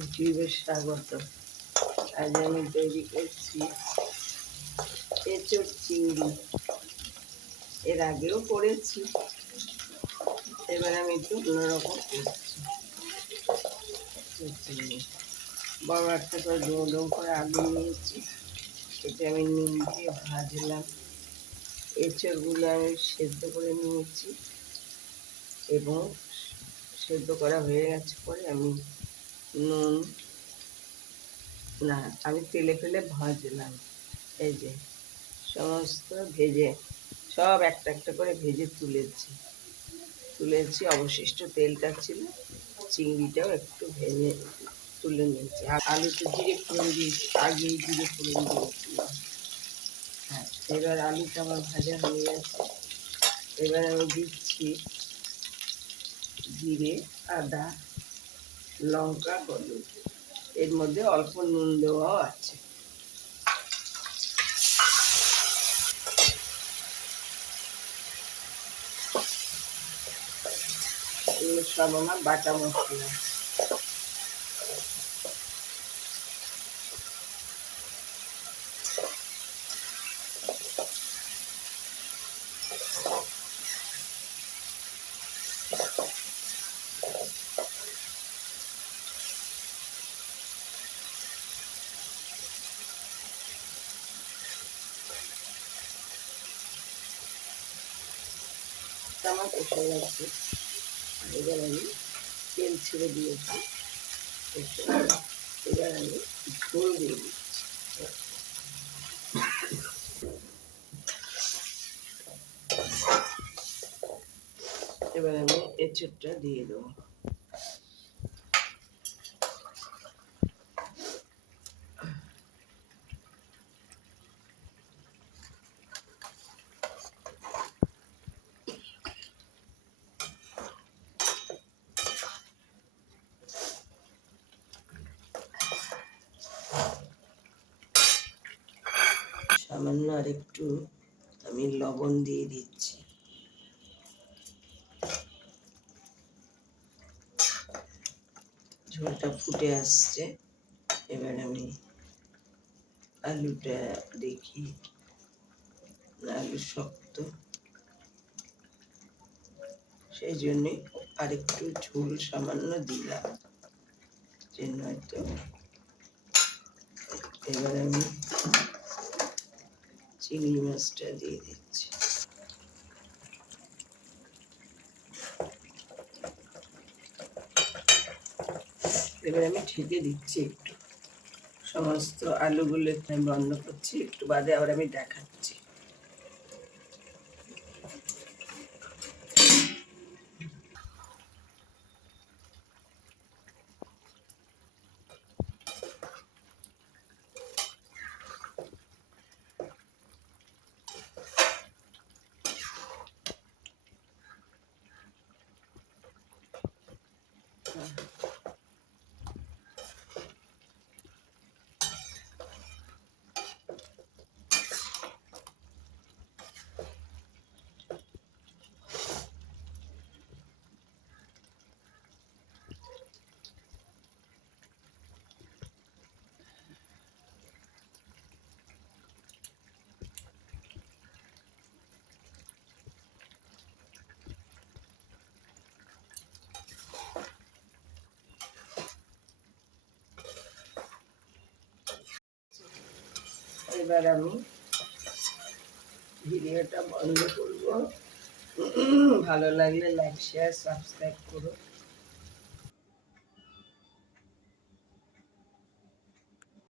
ইউটিউবে স্বাগত। আজ আমি তৈরি করছি এঁচড় চিংড়ি। এর আগেও করেছি। এবার আমি একটু অন্যরকম করছি। বড় একটা করে ডোম ডোম করে আলু নিয়েছি। এটা আমি নুন দিয়ে ভাজলাম। এঁচড়গুলো আমি সেদ্ধ করে নিয়েছি। এবং সেদ্ধ করা হয়ে গেছে পরে আমি নুন, না, আমি তেলে ফেলে ভাজলাম। এই যে, সমস্ত ভেজে, সব একটা একটা করে ভেজে তুলেছি। তুলেছি, অবশিষ্ট তেলটা ছিল, চিংড়িটাও একটু ভেজে তুলে নিয়েছি। আর আলুতে জিরে ফোড়ন দিয়েছি, আগেই জিরে ফোড়ন দিয়েছিলাম হ্যাঁ এবার আলুটা আমার ভাজা হয়ে গেছে। এবার আমি দিচ্ছি জিরে, আদা লঙ্কা হলুদ। এর মধ্যে অল্প নুন দেওয়াও আছে। সব আমার বাটা মশলা। আমার কষে এবার আমি তেল ছেড়ে দিয়েছি। এবার আমি ঝোল দিয়ে দিচ্ছি। এবার আমি এঁচড়টা দিয়ে দেবো। সামান্য আর একটু আমি লবণ দিয়ে দিচ্ছি। ঝোলটা ফুটে আসছে। এবার আমি আলুটা দেখি। আলু শক্ত। সেই জন্যে আরেকটু ঝোল সামান্য দিলাম। যে নয়তো এবার আমি চিংড়ি মাছটা দিয়ে দিচ্ছি। এবার আমি ঠেকে দিচ্ছি একটু। সমস্ত আলুগুলো আমি বন্ধ করছি, একটু বাদে আবার আমি দেখাচ্ছি। এবার আমি ভিডিওটা বন্ধ করব। ভালো লাগলে লাইক শেয়ার সাবস্ক্রাইব করো।